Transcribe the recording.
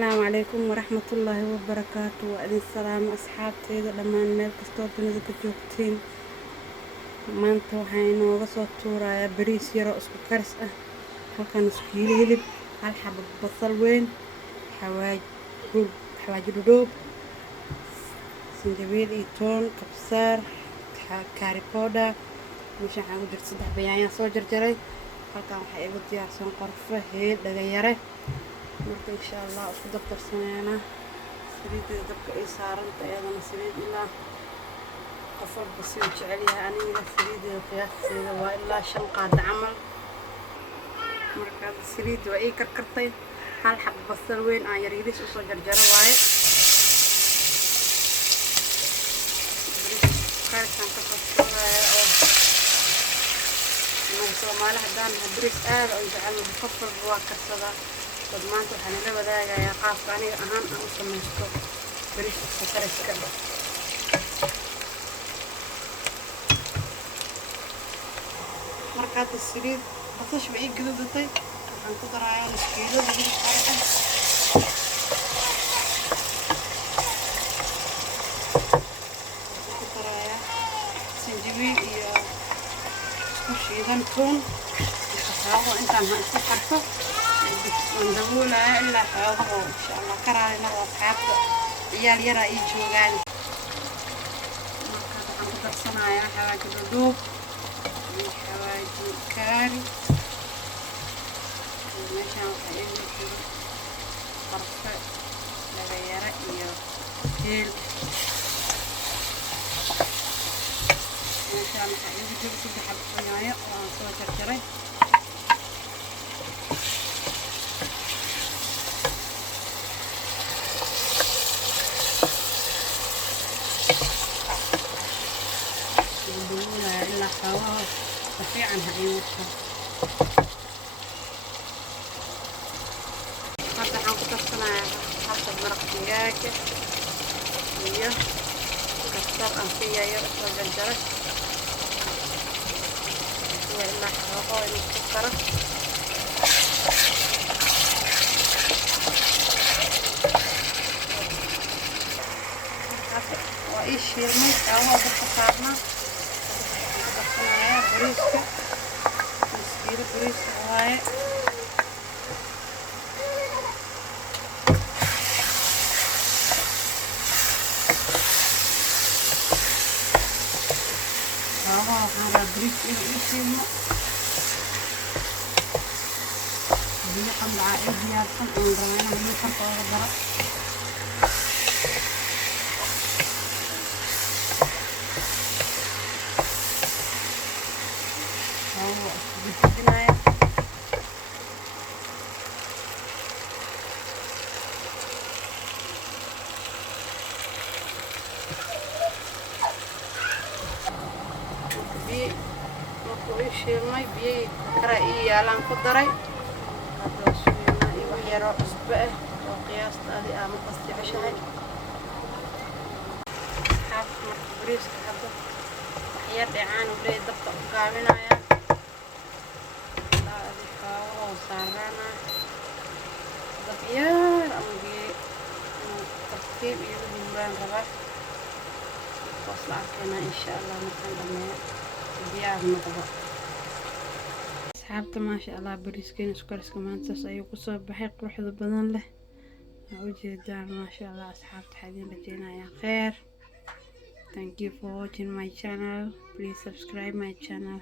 السلام عليكم ورحمة الله وبركاته. وأدين السلام أصحابتي لما ميل كستور بنزك جوكتين ما انتو حين وقصوا التورة يا بريس يرى اسكو كارس هالكان اسكيلي هلب هالحبب بصل وين حواجب دوب سنجبيل إيتون كبسار كاري بودا مش حاجة جرت صدح بيانا سو جرجري هالكان حيبو ديارسون قرفة هيل دقيرة marka insha Allah isku dabtarsanayna saliida dabka ay saaranta ayadana saliid ilaa qof walba si uu jecel yahay aniga saliida qiyaasteeda waa ilaa 5 qaad camal marka saliida waa ay karkartay hal xab basal weyn aan yar yariis u soo jarjaro waaye qaarkan ka qabsaday oo Somali hadaan bariis aad u jecel qof walba waa karsada maanta waxaan la wadaagayaa qaabka aniga ahaan aan u samaysto bariis isku kariska markaad saliid basash way gaduudatay waxaan ku darayaa kiilo bariis qarxa ku darayaa sinjibiil iyo isku shiidan toon iyo intaan ha isku qarto ندبولا إلا حاضر إن شاء الله كرالنا وأصحابه عيال يرى يجوغان مركز عن قدر صنايا حواجب الدوب حواجب كاري ومشان وحيد طرفة لغيرة إياه هيل مشان وحيد جيب سيدي حب صنايا وأنصوى جرجري إلا حواه صحيح عنها أي وقت هذا حنقصنا حسب مرق دجاج iyo kastar aan fiyayo soo jarjaray wala xaqo inuu ku karo waa ii shiilmay aawaa dadka saarnaa bariiska iskiilo bariiska waaye waxaan raa bariiska inuu ii shiilmo biyo qandacaa ii diyaarsan oon rabaa inaan biyo korka ooga daro shiilmay biyo kara ii yaalaan ku daray hadda shiilna iyo wax yar oo cusbo ah oo qiyaasta adi ama qasti bishahay xaafka bariiska hadda wax yar dhacaan u leeyahay dabka u gaabinaya adi xoogo saarana dab yar ama biyo tartiib iyo buuraan raba qof la arkayna insha Allah markaan dhameeyo diyaar noqdo asxaabta maasha Allah bariiskeena isku kariska maanta ayuu ku soo baxay quruxda badan leh oo ujeedaan maasha Allah asxaabta xadiin rajeenaya khayr. Thank you for watching my channel. Please subscribe my channel.